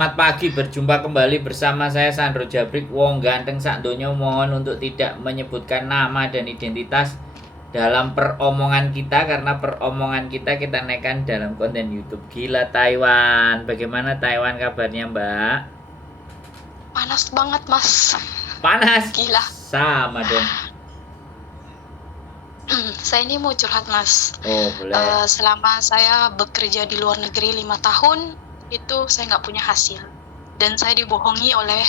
Selamat pagi, berjumpa kembali bersama saya Sandro Jabrik. Wong ganteng sak donya, mohon untuk tidak menyebutkan nama dan identitas dalam peromongan kita, karena peromongan kita naikkan dalam konten YouTube. Gila Taiwan. Bagaimana Taiwan kabarnya, Mbak? Panas banget, Mas. Panas. Gila. Sama dong. Saya ini mau curhat, Mas. Oh, boleh. Selama saya bekerja di luar negeri 5 tahun, itu saya nggak punya hasil. Dan saya dibohongi oleh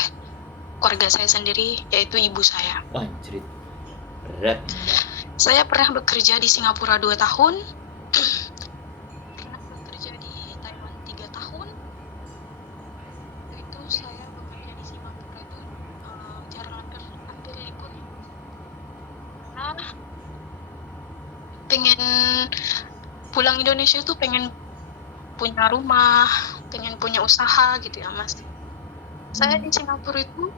keluarga saya sendiri, yaitu ibu saya. Wah, cerit. Berat. Saya pernah bekerja di Singapura 2 tahun, pernah bekerja di Taiwan 3 tahun. Itu saya bekerja di Singapura itu jarang hampir libur. Nah, pengen pulang Indonesia itu pengen punya rumah, pengen punya usaha gitu ya, Mas. Saya di Singapura itu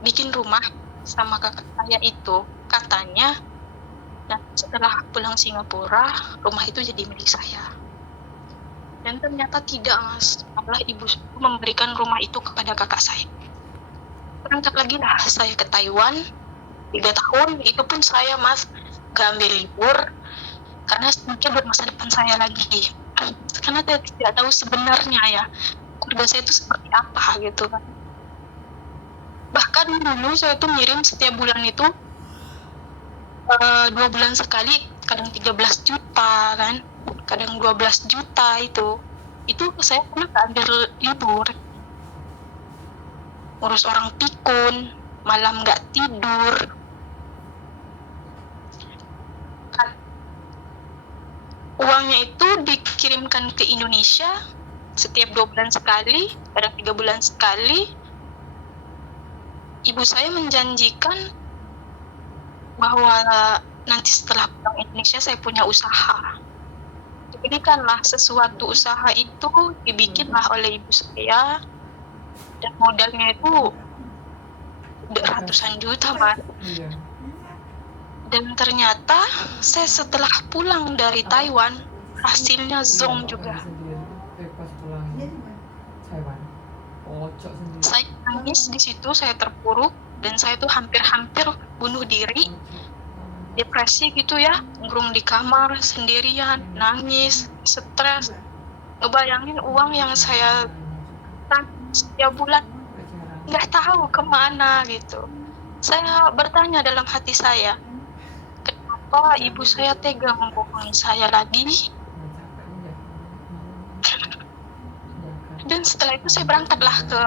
bikin rumah sama kakak saya itu, katanya setelah pulang Singapura rumah itu jadi milik saya. Dan ternyata tidak, Mas. Malah ibu memberikan rumah itu kepada kakak saya. Berangkat lagi lah saya ke Taiwan 3 tahun, itu pun saya, Mas, gak ambil libur karena mungkin buat masa depan saya lagi. Karena saya tidak tahu sebenarnya ya keluarga saya itu seperti apa gitu kan. Bahkan dulu saya tuh ngirim setiap bulan itu 2 bulan sekali, kadang 13 juta kan, kadang 12 juta itu saya pernah gak ambil libur, ngurus orang pikun, malam gak tidur. Uangnya itu dikirimkan ke Indonesia setiap 2 bulan sekali, kadang 3 bulan sekali. Ibu saya menjanjikan bahwa nanti setelah pulang Indonesia saya punya usaha. Diberikanlah sesuatu usaha itu, dibikinlah oleh ibu saya, dan modalnya itu ratusan juta, Mas. Dan ternyata saya setelah pulang dari Taiwan hasilnya zonk juga. Saya nangis di situ, saya terpuruk, dan saya tuh hampir bunuh diri, depresi gitu ya, ngurung di kamar sendirian, nangis, stres, ngebayangin uang yang saya setiap bulan nggak tahu kemana gitu. Saya bertanya dalam hati saya, kenapa ibu saya tega membohongi saya lagi? Dan setelah itu saya berangkatlah ke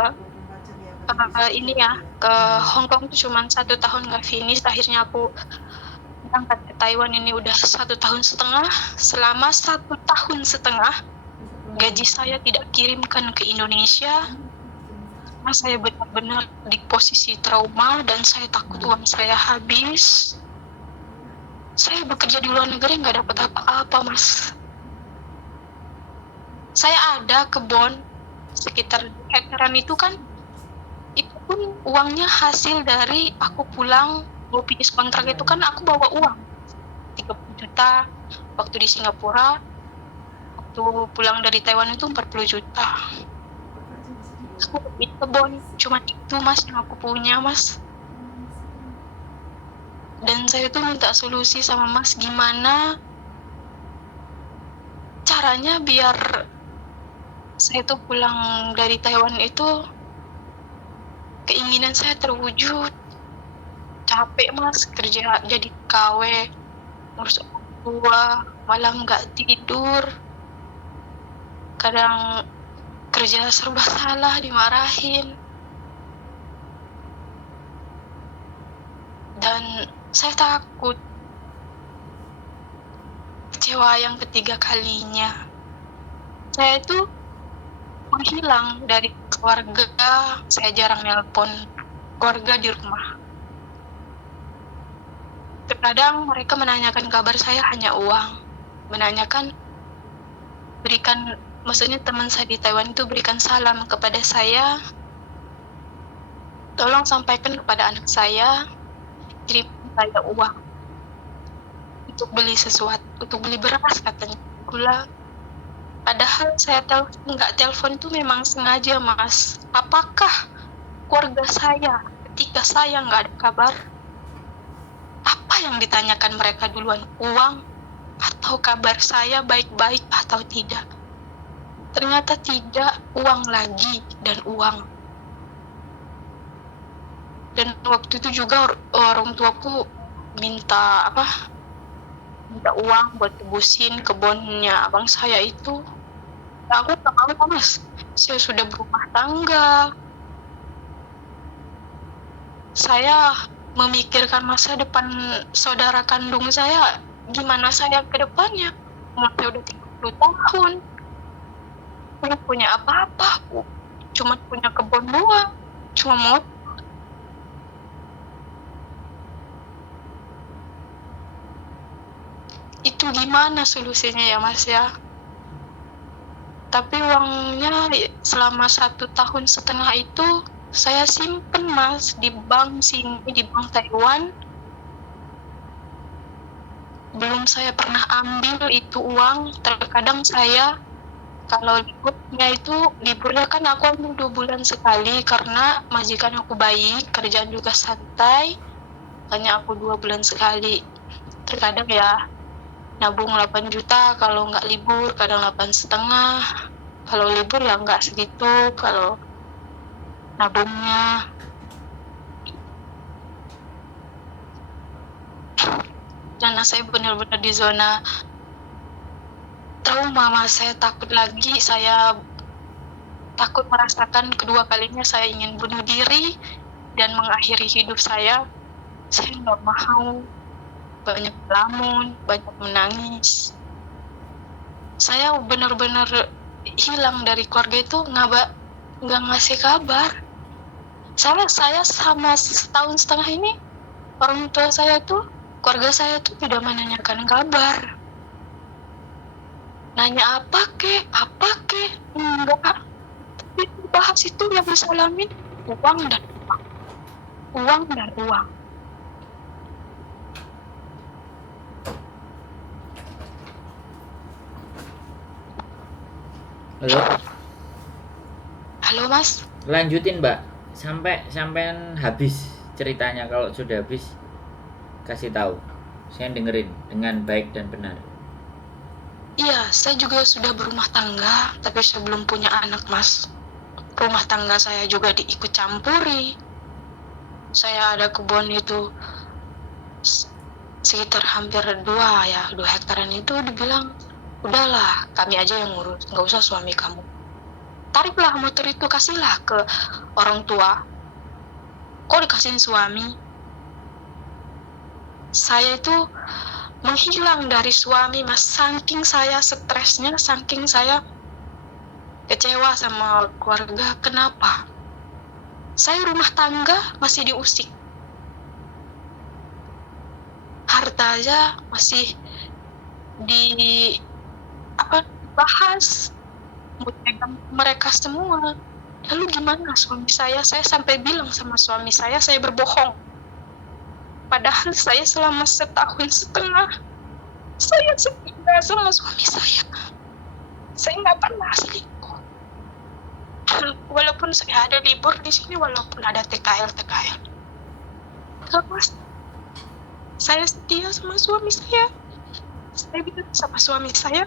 Hong Kong. Cuma 1 tahun nggak finish. Akhirnya aku berangkat ke Taiwan ini udah 1,5 tahun. Selama 1,5 tahun gaji saya tidak kirimkan ke Indonesia. Mas, saya benar-benar di posisi trauma dan saya takut uang saya habis. Saya bekerja di luar negeri nggak dapat apa-apa, Mas. Saya ada kebun sekitar hektaran itu kan, itu pun uangnya hasil dari aku pulang mau finish kontrak itu kan aku bawa uang 30 juta waktu di Singapura, waktu pulang dari Taiwan itu 40 juta. Aku bikin kebun, cuma itu, Mas, yang aku punya, Mas. Dan saya tuh minta solusi sama Mas, gimana caranya biar saya tuh pulang dari Taiwan itu keinginan saya terwujud. Capek, Mas, kerja jadi KW, ngurus orang tua, malam gak tidur, kadang kerja serba salah, dimarahin. Dan saya takut kecewa yang ketiga kalinya. Saya itu menghilang dari keluarga, saya jarang nelpon keluarga di rumah. Terkadang mereka menanyakan kabar saya hanya uang, menanyakan, maksudnya teman saya di Taiwan itu berikan salam kepada saya, tolong sampaikan kepada anak saya, kirim saya uang untuk beli sesuatu, untuk beli beras katanya, gula. Padahal saya nggak telepon itu memang sengaja, Mas. Apakah keluarga saya ketika saya nggak ada kabar, apa yang ditanyakan mereka duluan? Uang atau kabar saya baik-baik atau tidak? Ternyata tidak, uang lagi dan uang. Dan waktu itu juga orang tuaku minta uang buat tebusin kebunnya abang saya itu. Aku tak mau, Mas. Saya sudah berumah tangga. Saya memikirkan masa depan saudara kandung saya. Gimana saya ke depannya? Umurnya udah 30 tahun. Belum punya apa-apa. Cuma punya kebun doang. Cuma mau. Itu gimana solusinya ya, Mas ya? Tapi uangnya selama 1,5 tahun itu saya simpen, Mas, di bank sini, di bank Taiwan. Belum saya pernah ambil itu uang. Terkadang saya kalau liburnya kan aku ambil 2 bulan sekali karena majikan aku baik, kerjaan juga santai. Hanya aku 2 bulan sekali. Terkadang ya nabung 8 juta kalau nggak libur, kadang 8,5. Kalau libur ya nggak segitu kalau nabungnya. Karena saya benar-benar di zona trauma, Mas. Saya takut lagi, saya takut merasakan kedua kalinya saya ingin bunuh diri dan mengakhiri hidup saya. Saya nggak mau banyak melamun, banyak menangis. Saya benar-benar hilang dari keluarga itu, nggak ngasih kabar. Saya sama 1,5 tahun ini orang tua saya tuh, keluarga saya tuh tidak menanyakan kabar. Nanya apa kek, enggak. Tapi bahas itu yang bisa alamin uang dan uang. Uang dan uang. Halo, Halo, Mas. lanjutin Mbak. Sampean habis ceritanya. Kalau sudah habis kasih tahu. Saya dengerin dengan baik dan benar. Iya, saya juga sudah berumah tangga, tapi saya belum punya anak, Mas. Rumah tangga saya juga diikut campuri. Saya ada kebun itu sekitar hampir 2 hektaran itu dibilang, udahlah, kami aja yang ngurus, nggak usah suami kamu. Tariklah motor itu, kasihlah ke orang tua. Kok dikasihin suami? Saya itu menghilang dari suami, Mas. Saking saya stresnya, saking saya kecewa sama keluarga. Kenapa? Saya rumah tangga masih diusik. Harta aja masih dibahas. Mereka semua. Lalu gimana suami saya? Saya sampai bilang sama suami saya berbohong. Padahal saya selama 1,5 tahun saya setia sama suami saya. Saya nggak pernah selingkuh. Walaupun saya ada libur di sini, walaupun ada TKL. Terus saya setia sama suami saya. Saya bilang sama suami saya,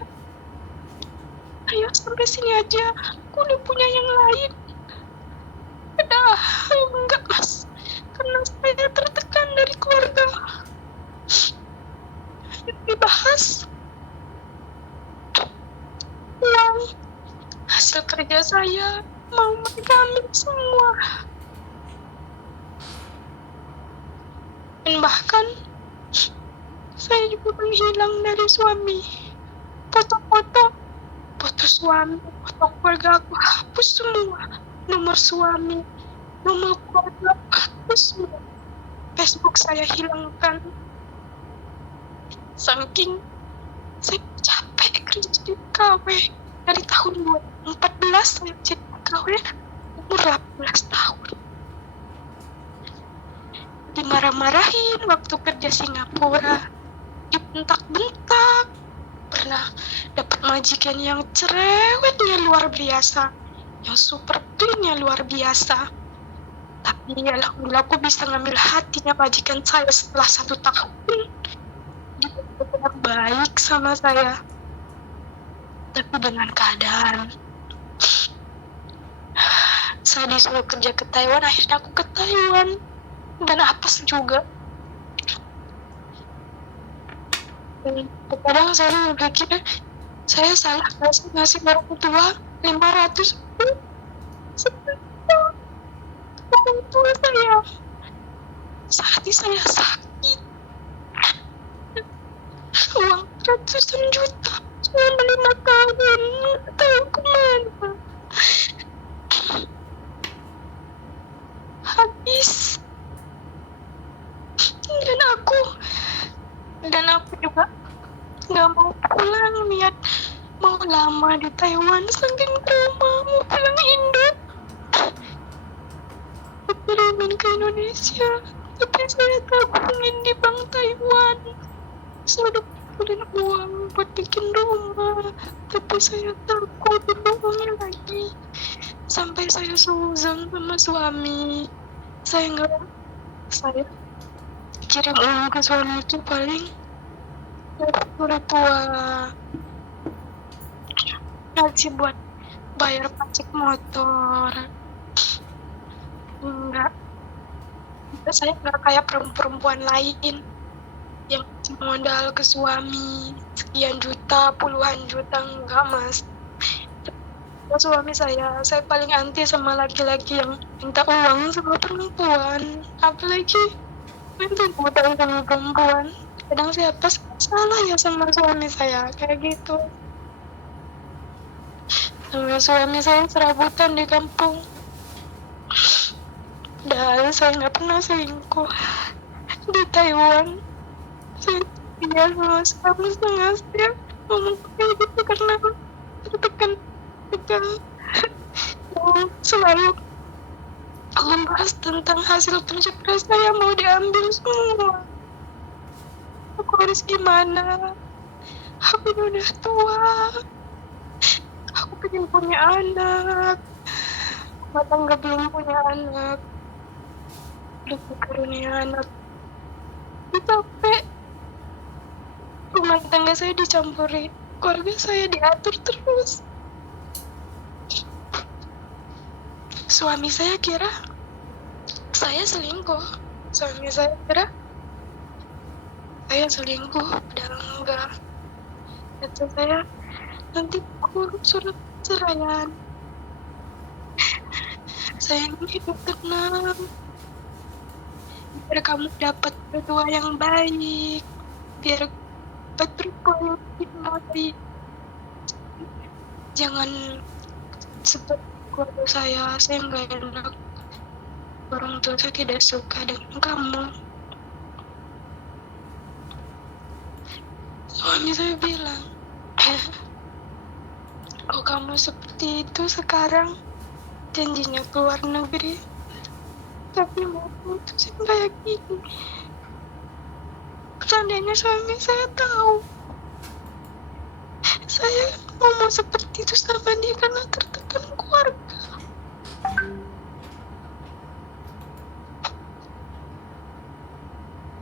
ayo sampai sini aja, aku udah punya yang lain. Padahal enggak, Mas, karena saya tertekan dari keluarga. Dibahas uang hasil kerja saya, mau mereka ambil semua. Dan bahkan saya juga menghilang dari suami. Foto suami, foto keluarga aku hapus semua. Nomor suami, nomor keluarga aku hapus semua. Facebook saya hilangkan. Saking saya capek kerja di KW. Dari tahun 2014 saya jadi KW, umur 18 tahun. Dimarah-marahin waktu kerja Singapura, dibentak-bentak, pernah dapat majikan yang cerewetnya luar biasa, yang super clean-nya luar biasa. Tapi alhamdulillah aku bisa ngambil hatinya majikan saya setelah 1 tahun. Dia benar-benar baik sama saya. Tapi dengan keadaan saya disuruh kerja ke Taiwan, akhirnya aku ke Taiwan. Dan apes juga. Kadang saya berpikir, saya salah ngasih orang tua 500 orang tua saya. Hati saya sakit. Uang ratusan juta selama 5 tahun, tahu kemana. Habis. Dan aku juga nggak mau pulang, niat mau lama di Taiwan, saking trauma mau pulang Indo. Kirimin ke Indonesia, tapi saya tabungin di bank Taiwan. Saya udah kumpulin uang buat bikin rumah, tapi saya takut dibohongin lagi. Sampai saya suzon sama suami. Saya kirim uang ke suami itu paling orang tua ngasih buat bayar pajak motor. Saya nggak kayak perempuan lain yang modal ke suami sekian juta, puluhan juta. Enggak, Mas. Suami saya paling anti sama laki-laki yang minta uang sama perempuan, apalagi minta utang sama perempuan. Kadang siapa salah ya sama suami saya kayak gitu. Sama suami saya serabutan di kampung. Dan saya nggak pernah selingkuh di Taiwan. Saya sama suami sengaja ngomong kayak gitu karena tertekan. Selalu membahas tentang hasil kerja keras saya mau diambil semua. Aku harus gimana? Aku udah tua. Aku pengen punya anak. Rumah tangga belum punya anak. Belum karunia anak. Capek. Rumah tangga saya dicampuri. Keluarga saya diatur terus. Suami saya kira saya selingkuh. Suami saya kira saya selingkuh, padahal enggak. Kata saya, nanti aku surat ceraian. Saya ingin hidup tenang, biar kamu dapat berdua yang baik, biar dapat perempuan yang baik. Jangan seperti keluarga saya nggak enak. Orang tua saya tidak suka dengan kamu. Suami saya bilang, kok kamu seperti itu sekarang, janjinya keluar negeri, tapi mau putusin kayak gini. Seandainya suami saya tahu saya ngomong seperti itu sama dia karena tertekan keluarga.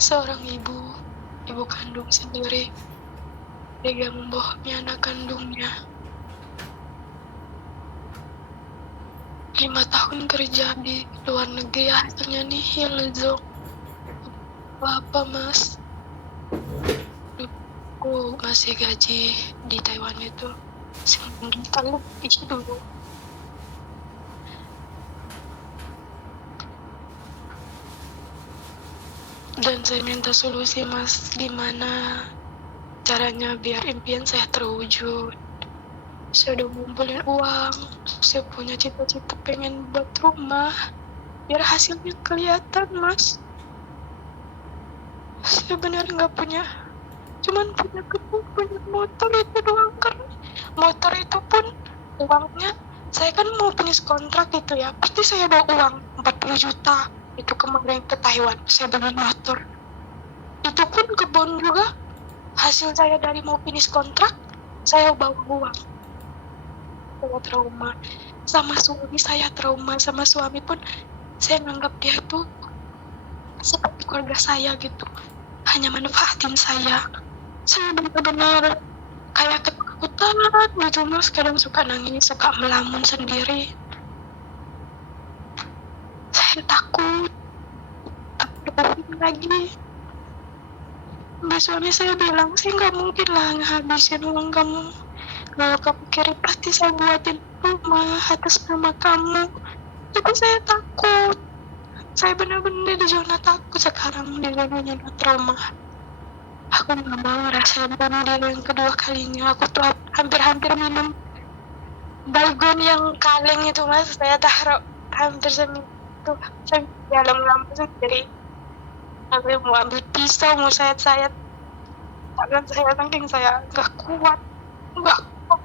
Seorang ibu kandung sendiri tega membohongi anak kandungnya. 5 tahun kerja di luar negeri, hasilnya nihil, Zong. Apa, Mas? Aku masih gaji di Taiwan itu 9 juta lebih dulu. Dan saya minta solusi, Mas, gimana caranya biar impian saya terwujud. Saya udah ngumpulin uang, saya punya cita-cita pengen buat rumah, biar hasilnya kelihatan, Mas. Saya benar nggak punya, cuman punya kebun, punya motor itu doang. Karena motor itu pun uangnya, saya kan mau finish kontrak gitu ya, pasti saya bawa uang 40 juta. Itu kemarin ke Taiwan, saya beli motor. Itu pun kebun juga, hasil saya dari mau finish kontrak, saya bawa uang. Saya trauma. Sama suami saya trauma. Sama suami pun saya menganggap dia tuh seperti keluarga saya gitu. Hanya manfaatin saya. Saya benar-benar kayak ketakutan gitu Mas. Kadang suka nangis, suka melamun sendiri. Saya takut lagi. Mbak suami saya bilang sih nggak mungkin lah ngehabisin uang kamu. Kalau kamu kirim pasti saya buatin rumah atas nama kamu. Tapi saya takut. Saya benar-benar di zona takut sekarang, di zona trauma. Aku nggak mau ngerasain bunuh diri yang kedua kalinya. Aku tuh hampir-hampir minum baygon yang kaleng itu Mas. Saya taruh hampir seminggu. Saya dalam lampu sendiri. Sampai mau ambil pisau, mau sayat-sayat tangan saya, saking saya nggak kuat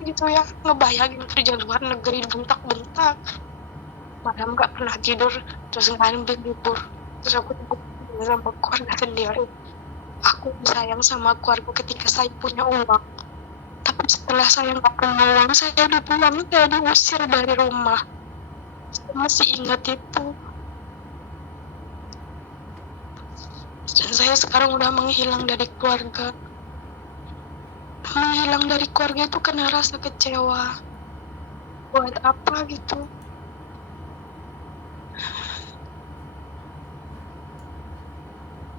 gitu ya, ngebayangin kerja luar negeri bentak-bentak, malam nggak pernah tidur, terus ngambil libur, terus aku takut sama keluarga sendiri. Aku sayang sama keluarga ketika saya punya uang, tapi setelah saya nggak punya uang, saya dibuang, saya diusir dari rumah. Saya masih ingat itu. Dan saya sekarang udah menghilang dari keluarga. Menghilang dari keluarga itu karena rasa kecewa. Buat apa gitu?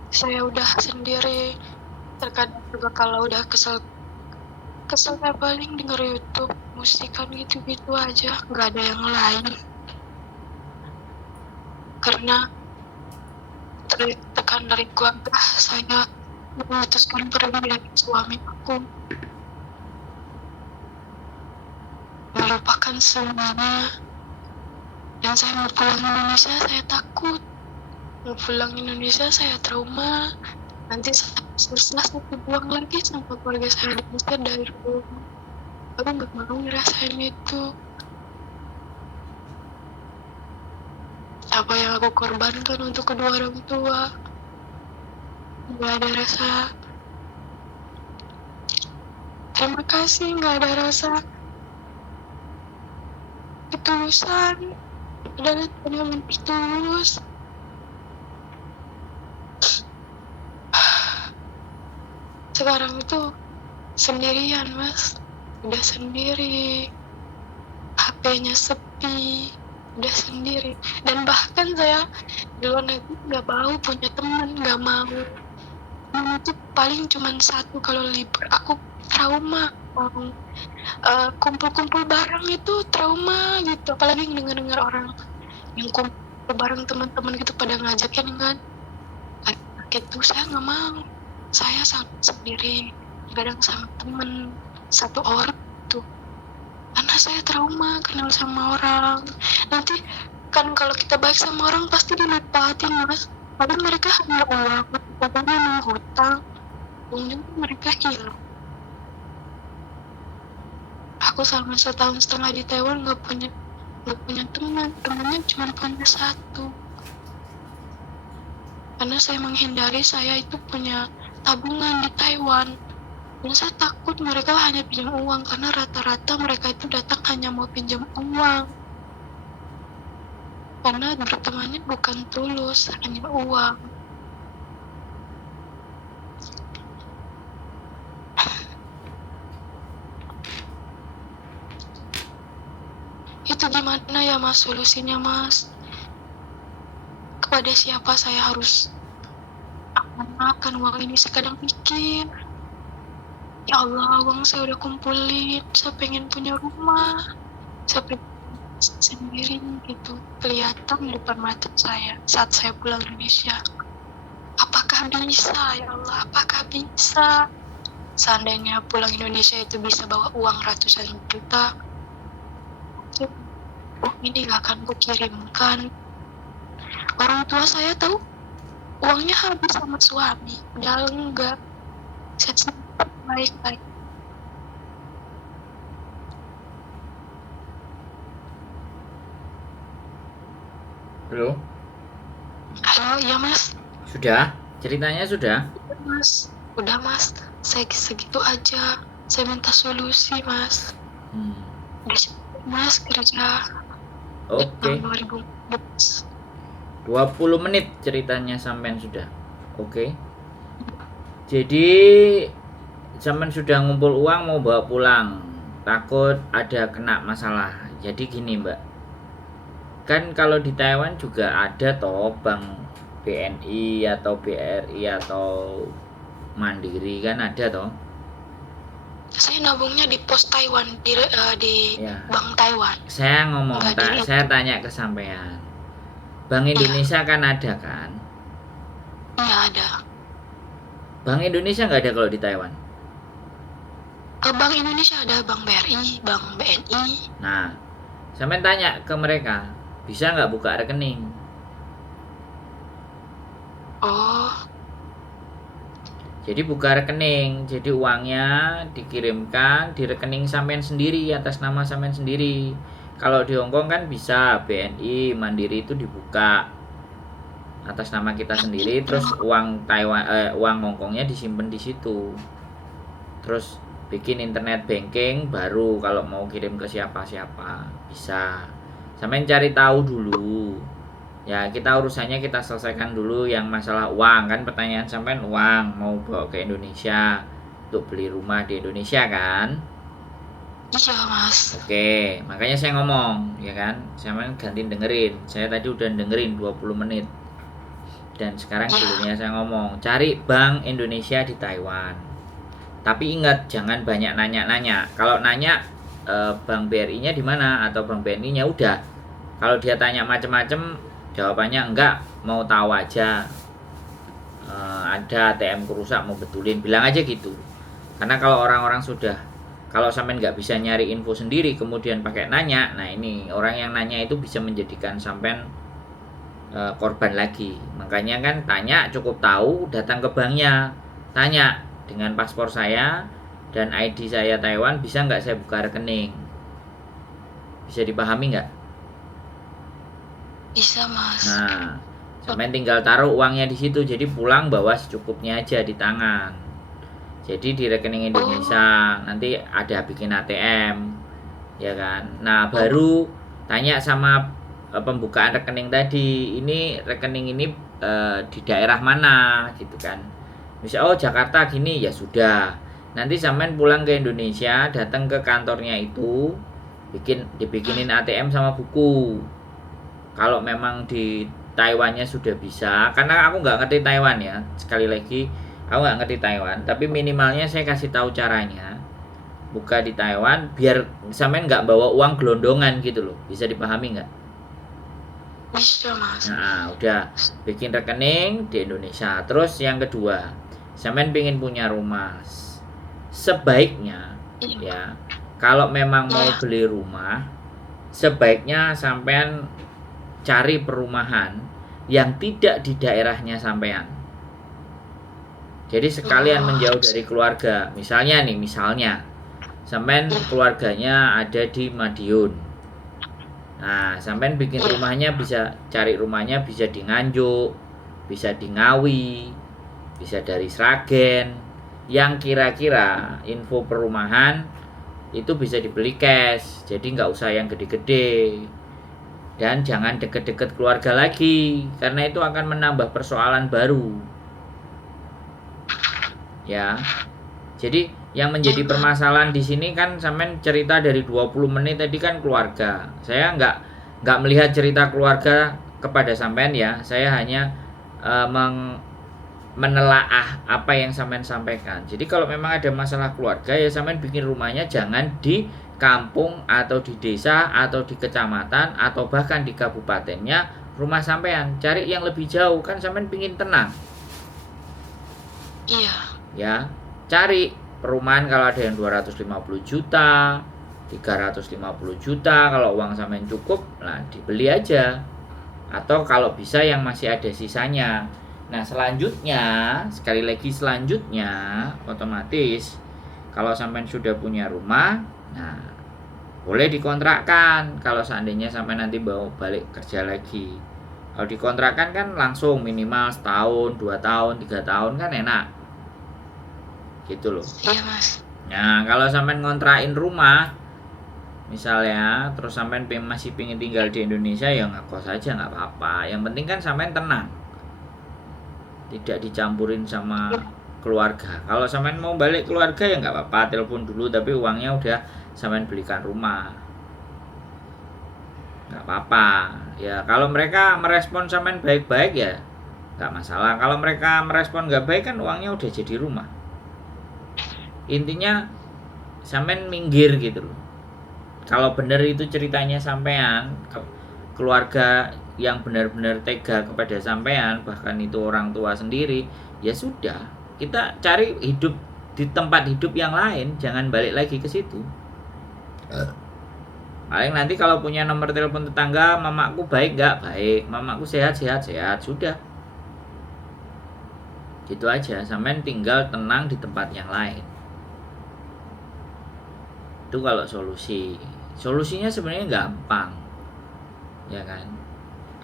Saya udah sendiri. Terkadang juga kalau udah kesel saya paling denger YouTube, musikan gitu-gitu aja, nggak ada yang lain. Karena tertekan dari keluarga, saya memutuskan pergi dari suami aku, melupakan semuanya. Dan saya mau pulang Indonesia, saya takut. Mau pulang Indonesia, saya trauma. Nanti susah saya dibuang lagi sama keluarga saya diusir dari rumah. Aku nggak mau ngerasain itu. Apa yang aku korbankan untuk kedua orang tua, nggak ada rasa terima kasih, nggak ada rasa ketulusan, adalah benar-benar tulus. Sekarang itu sendirian Mas, udah sendiri, HP-nya sepi, udah sendiri. Dan bahkan saya di luar negeri nggak mau punya teman, nggak mau. Itu paling cuma satu kalau libur. Aku trauma, kumpul-kumpul bareng itu trauma gitu. Apalagi dengar orang yang kumpul bareng teman-teman gitu pada ngajakin kan, itu saya nggak mau. Saya sendiri, kadang sama temen satu orang tuh. Karena saya trauma kenal sama orang. Nanti kan kalau kita baik sama orang pasti dimanfaatin Mas. Padahal mereka hanya uang, padahal mau hutang, ujung mereka hilang. Aku selama 1,5 tahun di Taiwan nggak punya teman, temannya cuma punya satu. Karena saya menghindari, saya itu punya tabungan di Taiwan. Dan saya takut mereka hanya pinjam uang, karena rata-rata mereka itu datang hanya mau pinjam uang. Karena bertemannya bukan tulus, hanya uang. Itu gimana ya Mas solusinya Mas? Kepada siapa saya harus akan uang ini? Saya kadang pikir, ya Allah, uang saya udah kumpulin, saya pengen punya rumah, saya pengen sendiri gitu, kelihatan di depan mata saya saat saya pulang Indonesia. Apakah bisa ya Allah, apakah bisa? Seandainya pulang Indonesia itu bisa bawa uang ratusan juta, ini gak akan kukirimkan. Orang tua saya tahu uangnya habis sama suami, padahal enggak. Saya sempat baik-baik. Halo? Halo, iya Mas. Sudah? Ceritanya sudah? Udah Mas, saya segitu aja. Saya minta solusi, Mas. Bisa, Mas, kerja Oke. tahun 2014. 20 menit ceritanya sampean sudah. Oke. Jadi sampean sudah ngumpul uang mau bawa pulang. Takut ada kena masalah. Jadi gini, Mbak. Kan kalau di Taiwan juga ada toh bank BNI atau BRI atau Mandiri kan ada toh. Saya nabungnya di pos Taiwan, di Ya. bank Taiwan. Saya ngomong, Nggak di- saya tanya ke sampean. Bank Indonesia kan ada kan? Iya, ada. Bank Indonesia nggak ada kalau di Taiwan. Bank Indonesia ada, bank BRI, bank BNI. Nah, sampean tanya ke mereka, bisa nggak buka rekening? Oh, Jadi buka rekening, jadi uangnya dikirimkan di rekening sampean sendiri atas nama sampean sendiri. Kalau di Hongkong kan bisa BNI, Mandiri itu dibuka atas nama kita sendiri, terus uang Taiwan, uang Hongkongnya disimpan di situ. Terus bikin internet banking baru kalau mau kirim ke siapa-siapa bisa. Sampean cari tahu dulu. Ya kita urusannya kita selesaikan dulu yang masalah uang kan, pertanyaan sampean uang mau bawa ke Indonesia untuk beli rumah di Indonesia kan. iya, Mas. Oke, makanya saya ngomong ya kan, sampean ganti dengerin. Saya tadi udah dengerin 20 menit. Dan sekarang gilirannya saya ngomong, cari bank Indonesia di Taiwan. Tapi ingat jangan banyak nanya-nanya. Kalau nanya bank BRI-nya di mana atau bank BNI-nya udah. Kalau dia tanya macam-macam jawabannya enggak, mau tahu aja, ada ATM rusak mau betulin, bilang aja gitu. Karena kalau orang-orang sudah, kalau sampean nggak bisa nyari info sendiri kemudian pakai nanya, nah ini orang yang nanya itu bisa menjadikan sampean korban lagi. Makanya kan tanya, cukup tahu, datang ke banknya, tanya dengan paspor saya dan ID saya Taiwan, bisa nggak saya buka rekening? Bisa dipahami nggak? Bisa, Mas. Nah, sampean tinggal taruh uangnya di situ, jadi pulang bawa secukupnya aja di tangan. Jadi di rekening Indonesia nanti ada bikin ATM, ya kan. Nah baru tanya sama pembukaan rekening tadi, ini rekening ini di daerah mana gitu kan. Bisa oh Jakarta gini, ya sudah. Nanti sampean pulang ke Indonesia, datang ke kantornya itu, dibikinin ATM sama buku. Kalau memang di Taiwannya sudah bisa, karena aku nggak ngerti Taiwan ya, sekali lagi aku nggak ngerti Taiwan, tapi minimalnya saya kasih tahu caranya buka di Taiwan biar sampean nggak bawa uang gelondongan gitu loh. Bisa dipahami nggak? Bisa, Mas. Nah udah bikin rekening di Indonesia. Terus yang kedua, sampean pengen punya rumah, sebaiknya ya kalau memang mau beli rumah, sebaiknya sampean cari perumahan yang tidak di daerahnya sampean. Jadi sekalian menjauh dari keluarga. Misalnya sampean keluarganya ada di Madiun. Nah, sampean bikin rumahnya cari rumahnya bisa di Nganjuk, bisa di Ngawi, bisa dari Sragen. Yang kira-kira info perumahan itu bisa dibeli cash. Jadi nggak usah yang gede-gede. Dan jangan deket-deket keluarga lagi, karena itu akan menambah persoalan baru. Ya. Jadi yang menjadi permasalahan di sini kan sampean cerita dari 20 menit tadi kan keluarga. Saya nggak melihat cerita keluarga kepada sampean ya. Saya hanya menelaah apa yang sampean sampaikan. Jadi kalau memang ada masalah keluarga ya sampean bikin rumahnya jangan di kampung atau di desa atau di kecamatan atau bahkan di kabupatennya rumah sampean. Cari yang lebih jauh, kan sampean pingin tenang. Iya. Ya, cari perumahan kalau ada yang 250 juta, 350 juta, kalau uang sampean cukup, nah dibeli aja. Atau kalau bisa yang masih ada sisanya. Nah, selanjutnya, sekali lagi selanjutnya, otomatis kalau sampean sudah punya rumah, nah boleh dikontrakkan kalau seandainya sampai nanti bawa balik kerja lagi. Kalau dikontrakkan kan langsung minimal setahun, 2 tahun, 3 tahun kan enak gitu loh. Iya, Mas. Nah, kalau sampean ngontrakin rumah misalnya, terus sampean masih pingin tinggal di Indonesia, ya ngekos aja nggak apa-apa. Yang penting kan sampean tenang, tidak dicampurin sama keluarga. Kalau sampean mau balik keluarga ya nggak apa-apa, telepon dulu, tapi uangnya udah sampean belikan rumah, nggak apa-apa. Ya kalau mereka merespon sampean baik-baik ya nggak masalah. Kalau mereka merespon nggak baik kan uangnya udah jadi rumah. Intinya sampean minggir gitu loh. Kalau benar itu ceritanya sampean, keluarga yang benar-benar tega kepada sampean, bahkan itu orang tua sendiri, ya sudah, kita cari hidup di tempat hidup yang lain, jangan balik lagi ke situ. Paling nanti kalau punya nomor telepon tetangga, mamaku baik nggak? Baik. Mamaku sehat, sudah. Gitu aja, sampean tinggal tenang di tempat yang lain. Itu kalau solusinya sebenarnya gampang, ya kan.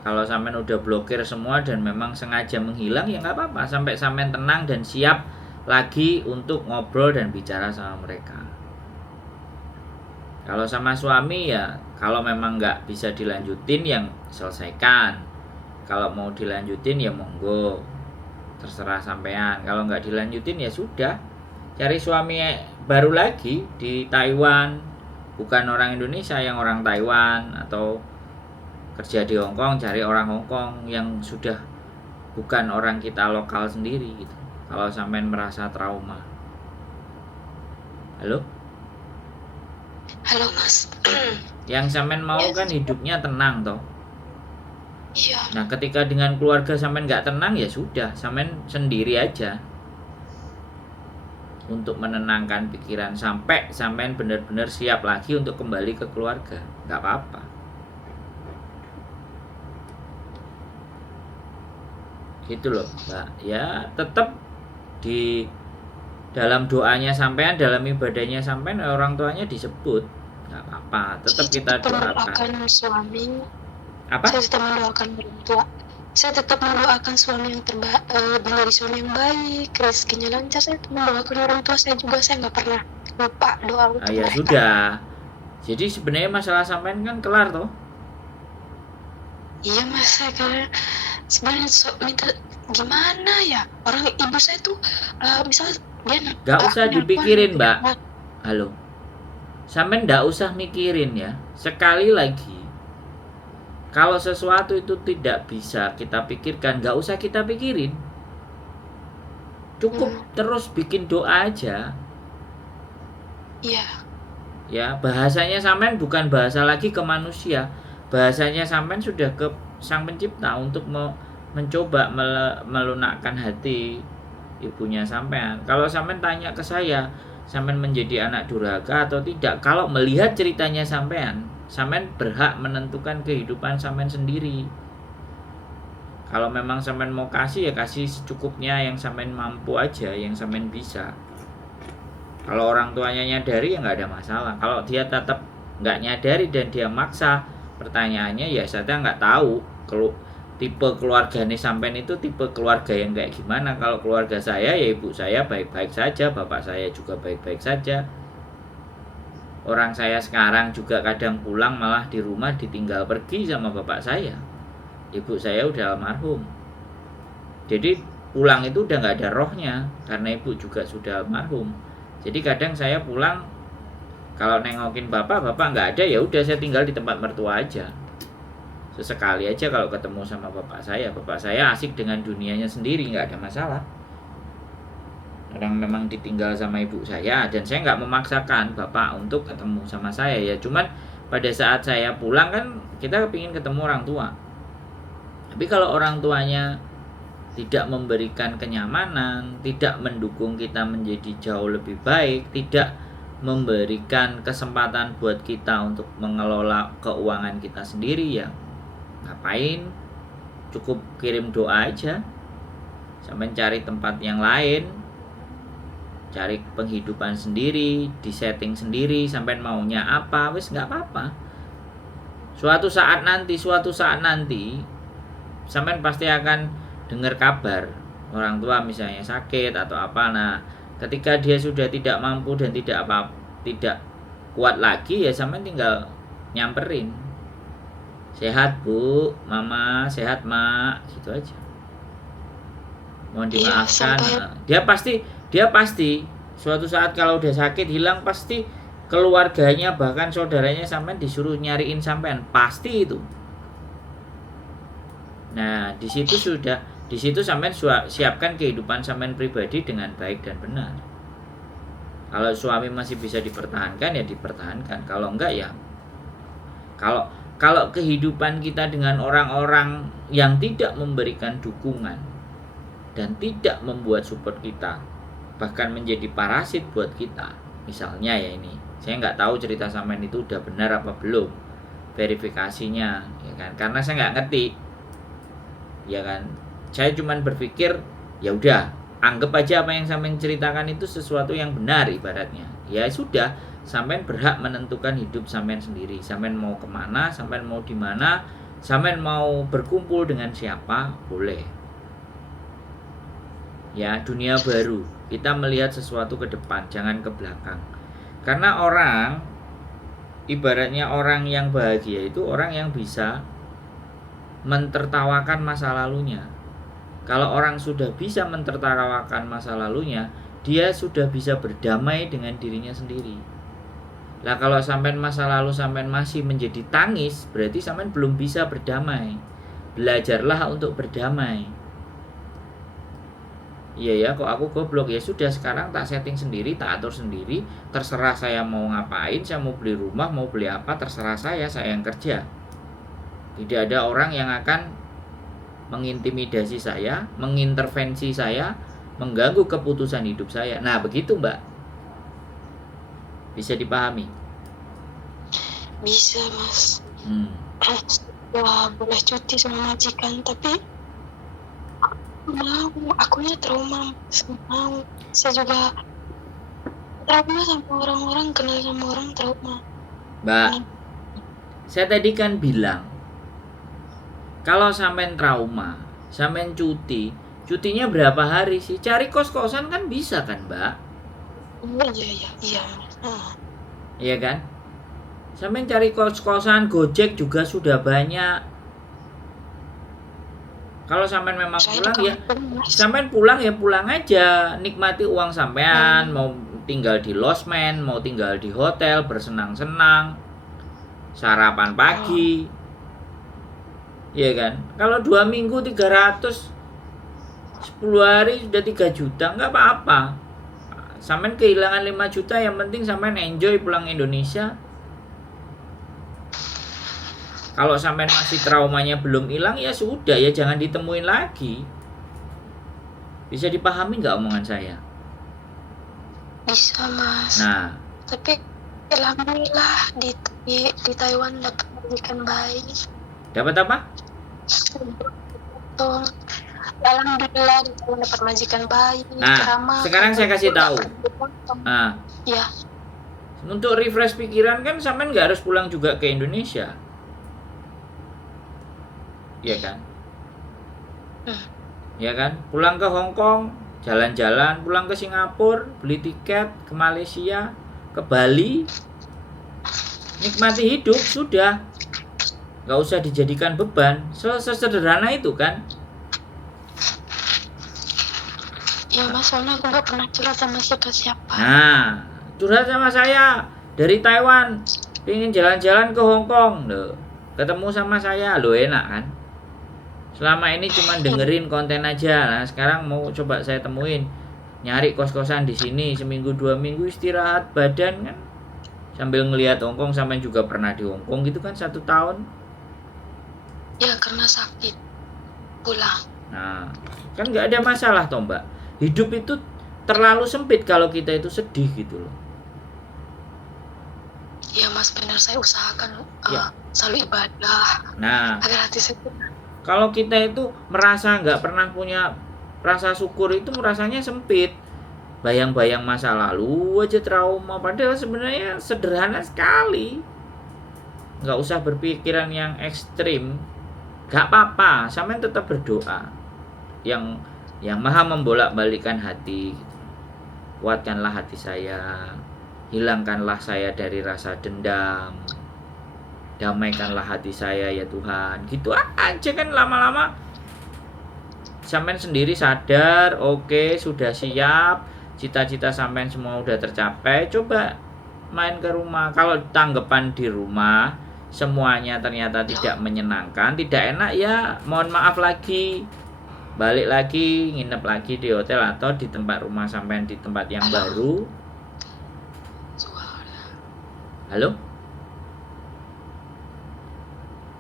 Kalau sampean udah blokir semua dan memang sengaja menghilang, ya nggak apa-apa, sampai sampean tenang dan siap lagi untuk ngobrol dan bicara sama mereka. Kalau sama suami ya, kalau memang nggak bisa dilanjutin, yang selesaikan. Kalau mau dilanjutin ya monggo, terserah sampean. Kalau nggak dilanjutin ya sudah, cari suami baru lagi di Taiwan, bukan orang Indonesia, yang orang Taiwan, atau kerja di Hong Kong, cari orang Hong Kong yang sudah bukan orang kita lokal sendiri gitu. Kalau sampean merasa trauma. Halo Mas. Yang sampean mau kan hidupnya tenang toh. Iya. Nah ketika dengan keluarga sampean nggak tenang, ya sudah, sampean sendiri aja untuk menenangkan pikiran sampai sampean benar-benar siap lagi untuk kembali ke keluarga. Nggak apa-apa. Gitu loh Mbak. Ya tetap di dalam doanya sampean, dalam ibadahnya sampean, orang tuanya disebut, nggak apa-apa, tetap kita doakan suami. Apa? Saya tetap mendoakan orang tua. Saya tetap mendoakan suami yang menjadi suami yang baik, rezekinya lancar. Saya tetap mendoakan orang tua saya juga. Saya nggak pernah lupa doa untuk ya mereka. Sudah. Jadi sebenarnya masalah sampean kan kelar toh? Iya Mas, saya kan sebenarnya minta gimana ya, orang ibu saya tuh misalnya dia nggak usah dipikirin Mbak. Halo, sampean nggak usah mikirin ya. Sekali lagi, kalau sesuatu itu tidak bisa kita pikirkan, nggak usah kita pikirin. Cukup terus bikin doa aja. Iya. Ya, bahasanya sampean bukan bahasa lagi ke manusia. Bahasanya sampean sudah ke Sang Pencipta untuk mencoba melunakkan hati ibunya sampean. Kalau sampean tanya ke saya, sampean menjadi anak durhaka atau tidak? Kalau melihat ceritanya sampean berhak menentukan kehidupan sampean sendiri. Kalau memang sampean mau kasih, ya kasih secukupnya, yang sampean mampu aja, yang sampean bisa. Kalau orang tuanya nyadari ya nggak ada masalah. Kalau dia tetap nggak nyadari dan dia maksa, pertanyaannya ya saya nggak tahu kalau tipe keluarganya sampean itu tipe keluarga yang kayak gimana. Kalau keluarga saya ya ibu saya baik-baik saja, bapak saya juga baik-baik saja. Orang saya sekarang juga kadang pulang malah di rumah ditinggal pergi sama bapak saya. Ibu saya udah almarhum. Jadi pulang itu udah nggak ada rohnya karena ibu juga sudah almarhum. Jadi kadang saya pulang, kalau nengokin bapak nggak ada, ya udah saya tinggal di tempat mertua aja. Sesekali aja kalau ketemu sama bapak saya asik dengan dunianya sendiri, nggak ada masalah. Orang memang ditinggal sama ibu saya, dan saya nggak memaksakan bapak untuk ketemu sama saya ya. Cuman pada saat saya pulang kan kita kepingin ketemu orang tua. Tapi kalau orang tuanya tidak memberikan kenyamanan, tidak mendukung kita menjadi jauh lebih baik, tidak memberikan kesempatan buat kita untuk mengelola keuangan kita sendiri, ya ngapain, cukup kirim doa aja, sampai cari tempat yang lain, cari penghidupan sendiri, disetting sendiri, sampai maunya apa, wis nggak apa-apa. Suatu saat nanti sampai pasti akan dengar kabar orang tua misalnya sakit atau apa. Nah Ketika dia sudah tidak mampu dan tidak kuat lagi, ya sampean tinggal nyamperin. Sehat Bu, Mama, sehat Mak, gitu aja. Mohon dimaafkan. Dia pasti suatu saat kalau udah sakit hilang, pasti keluarganya bahkan saudaranya sampean disuruh nyariin sampean, pasti itu. Nah, di situ sampean siapkan kehidupan sampean pribadi dengan baik dan benar. Kalau suami masih bisa dipertahankan ya dipertahankan, kalau enggak ya kalau kehidupan kita dengan orang-orang yang tidak memberikan dukungan dan tidak membuat support kita, bahkan menjadi parasit buat kita, misalnya ya ini, saya nggak tahu cerita sampean itu udah benar apa belum verifikasinya, ya kan? Karena saya nggak ngerti, ya kan? Saya cuman berpikir ya udah, anggap aja apa yang sampean ceritakan itu sesuatu yang benar ibaratnya. Ya sudah, sampean berhak menentukan hidup sampean sendiri. Sampean mau kemana, sampean mau di mana, sampean mau berkumpul dengan siapa, boleh. Ya, dunia baru. Kita melihat sesuatu ke depan, jangan ke belakang. Karena orang, ibaratnya orang yang bahagia itu orang yang bisa mentertawakan masa lalunya. Kalau orang sudah bisa mentertawakan masa lalunya, dia sudah bisa berdamai dengan dirinya sendiri. Lah kalau sampean masa lalu sampean masih menjadi tangis, berarti sampean belum bisa berdamai. Belajarlah untuk berdamai. Iya ya, kok aku goblok, ya sudah sekarang tak setting sendiri, tak atur sendiri, terserah saya mau ngapain, saya mau beli rumah, mau beli apa, terserah saya yang kerja. Tidak ada orang yang akan mengintimidasi saya, mengintervensi saya, mengganggu keputusan hidup saya. Nah begitu Mbak, bisa dipahami? Bisa Mas. Ya boleh cuti sama majikan, tapi akunya trauma, mau. Saya juga trauma sama orang-orang, kenal sama orang trauma. Mbak, saya tadi kan bilang, kalau sampean trauma, sampean cutinya berapa hari sih? Cari kos-kosan kan bisa kan Mbak? Iya. Iya kan? Sampean cari kos-kosan, Gojek juga sudah banyak. Kalau sampean memang pulang ya, sampean pulang aja, nikmati uang sampean, mau tinggal di losmen, mau tinggal di hotel, bersenang-senang, sarapan pagi, iya kan? Kalau 2 minggu 300, 10 hari sudah 3 juta, nggak apa-apa. Sampean kehilangan 5 juta, yang penting sampean enjoy pulang Indonesia. Kalau sampean masih traumanya belum hilang, ya sudah, ya jangan ditemuin lagi. Bisa dipahami nggak omongan saya? Bisa Mas. Nah, tapi alhamdulillah di Taiwan dapat majikan baik. Dapat apa? Alhamdulillah di Taiwan dapat majikan baik. Nah, sekarang saya kasih tahu. Nah, ya. Untuk refresh pikiran kan sampean nggak harus pulang juga ke Indonesia. Iya kan? Ya kan? Pulang ke Hong Kong, jalan-jalan, pulang ke Singapura, beli tiket ke Malaysia, ke Bali, nikmati hidup, sudah. Nggak usah dijadikan beban, sesederhana itu kan? Ya Mas, soalnya aku nggak pernah curhat sama siapa. Nah, curhat sama saya dari Taiwan, ingin jalan-jalan ke Hong Kong, loh, ketemu sama saya, loh enak kan? Selama ini cuma dengerin konten aja. Nah, sekarang mau coba saya temuin, nyari kos-kosan di sini seminggu 2 minggu, istirahat badan kan, sambil ngelihat Hong Kong. Sampai juga pernah di Hong Kong gitu kan 1 tahun. Ya karena sakit pulang. Nah, kan nggak ada masalah toh Mbak. Hidup itu terlalu sempit kalau kita itu sedih gitu loh. Ya Mas, benar, saya usahakan selalu ibadah. Nah, agar hati saya tenang. Kalau kita itu merasa nggak pernah punya rasa syukur, itu rasanya sempit. Bayang-bayang masa lalu aja trauma, padahal sebenarnya sederhana sekali. Nggak usah berpikiran yang ekstrim. Nggak apa-apa, sampean tetap berdoa. Yang maha membolak-balikan hati. kuatkanlah hati saya, hilangkanlah saya dari rasa dendam, damaikanlah hati saya ya Tuhan. Gitu aja kan, lama-lama sampean sendiri sadar, oke, sudah siap, cita-cita sampean semua udah tercapai. Coba main ke rumah. Kalau tanggapan di rumah semuanya ternyata tidak menyenangkan, tidak enak, ya mohon maaf lagi, balik lagi, nginep lagi di hotel atau di tempat rumah sampean, di tempat yang baru. Halo?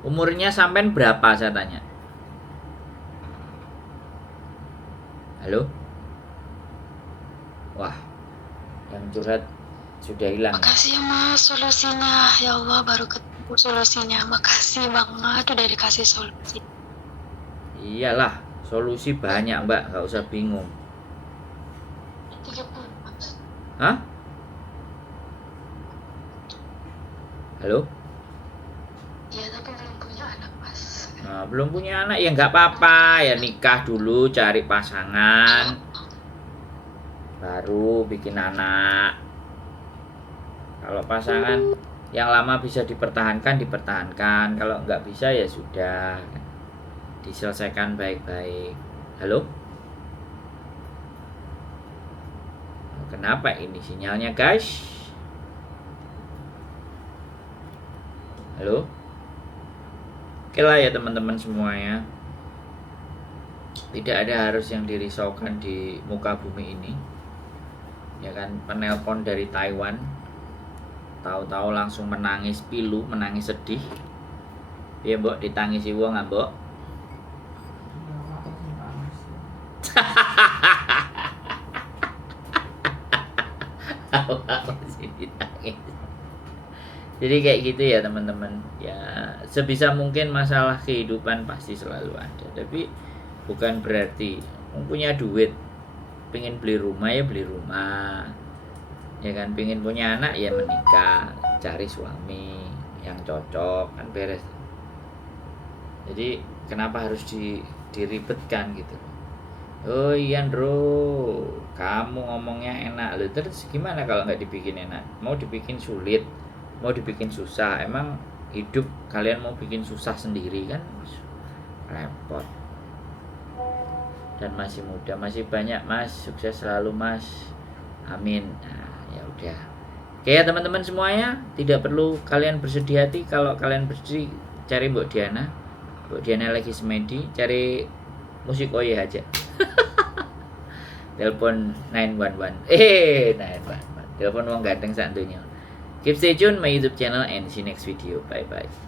Umurnya sampean berapa, saya tanya? Halo? Wah, yang curhat sudah hilang. Makasih ya Mas solusinya. Ya Allah, baru ketemu solusinya. Makasih banget udah dikasih solusi. Iyalah, solusi banyak Mbak, nggak usah bingung. 30. Hah? Halo? Iya, tapi belum punya anak Mas. Nah, belum punya anak ya nggak apa-apa, ya nikah dulu, cari pasangan, baru bikin anak. Kalau pasangan yang lama bisa dipertahankan, kalau nggak bisa ya sudah, diselesaikan baik-baik. Halo? Kenapa ini sinyalnya guys? Halo? Oke lah ya teman-teman semuanya, tidak ada harus yang dirisaukan di muka bumi ini, ya kan. Penelpon dari Taiwan, tahu-tahu langsung menangis pilu, menangis sedih. Ya mbok, ditangisi wong mbok. Apa sih ditangis? Jadi kayak gitu ya teman-teman. Ya sebisa mungkin masalah kehidupan pasti selalu ada, tapi bukan berarti punya duit pengen beli rumah ya beli rumah, ya kan. Pengen punya anak ya menikah, cari suami yang cocok, kan beres. Jadi kenapa harus diribetkan gitu? Oh iya bro, kamu ngomongnya enak loh, terus gimana kalau nggak dibikin enak? Mau dibikin sulit, mau dibikin susah? Emang hidup kalian mau bikin susah sendiri kan? Repot. Dan masih muda, masih banyak Mas, sukses selalu Mas, amin. Nah, ya udah. Oke ya teman-teman semuanya, tidak perlu kalian bersedih hati. Kalau kalian bersedih, cari Mbok Diana lagi semedi, cari musik Oye aja. Telepon 911. 911. Telepon wong ganteng sak donya. Keep stay tune my YouTube channel and see you next video. Bye bye.